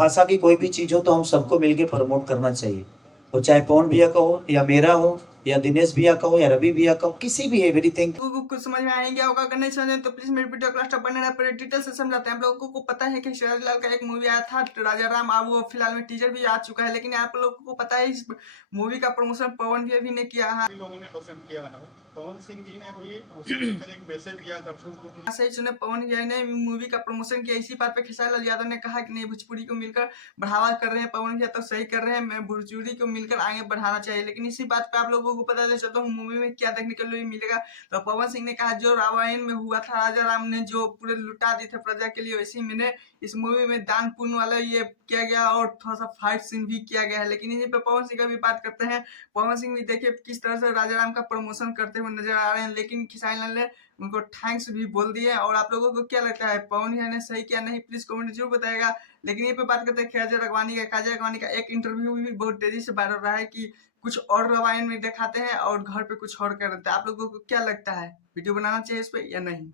भाषा की कोई भी चीज हो तो हम सबको मिलके प्रमोट करना चाहिए। वो चाहे पवन भैया का हो या मेरा हो या दिनेश भैया का हो या रवि भैया का हो, किसी भी एवरीथिंग। लोगों को कुछ समझ में आएंगे होगा, अगर नहीं समझे तो प्लीज मेरे वीडियो क्लास टॉप बनने पर डिटेल से समझाते हैं। आप लोगों को पता है कि शिवराज लाल का एक मूवी आया था राजा राम, अब वो फिलहाल में टीजर भी आ चुका है, लेकिन आप लोगों को पता है इस मूवी का प्रमोशन पवन भैया भी ने किया है। लोगों ने पसंद किया है। पवन सिंह जी ने भी उसको लेकर एक मैसेज दिया दर्शकों को। सही सुने, पवन भैया ने मूवी का प्रमोशन किया। इसी बात पे खेसारी लाल यादव ने कहा कि नहीं, भोजपुरी को मिलकर बढ़ावा कर रहे हैं पवन भैया, तो सही कर रहे हैं, मैं भोजपुरी को मिलकर आगे बढ़ाना चाहिए। लेकिन इसी बात पे आप लोगों को पता चल चलता हूँ मूवी में क्या देखने के लिए मिलेगा। तो पवन सिंह ने कहा जो रामायण में हुआ था, राजा राम ने जो पूरे लुटा दी थे प्रजा के लिए, वैसे ही मैंने इस मूवी में दान पुण्य वाला ये किया गया और थोड़ा सा फाइट सीन भी किया गया है। लेकिन इसी पे पवन सिंह का भी बात करते हैं। पवन सिंह भी देखिए किस तरह से राजा राम का प्रमोशन करते हुए नजर आ रहे हैं, लेकिन खेसारी लाल ने उनको थैंक्स भी बोल दिए। और आप लोगों को क्या लगता है, पवन भैया ने सही किया नहीं, प्लीज कमेंट जरूर बताएगा। लेकिन ये पे बात करते हैं काजल रगवानी का एक इंटरव्यू भी बहुत तेजी से वायरल रहा है कि कुछ और रामायण में दिखाते हैं और घर पे कुछ और कर देते हैं। आप लोगों को क्या लगता है, वीडियो बनाना चाहिए इस पे या नहीं?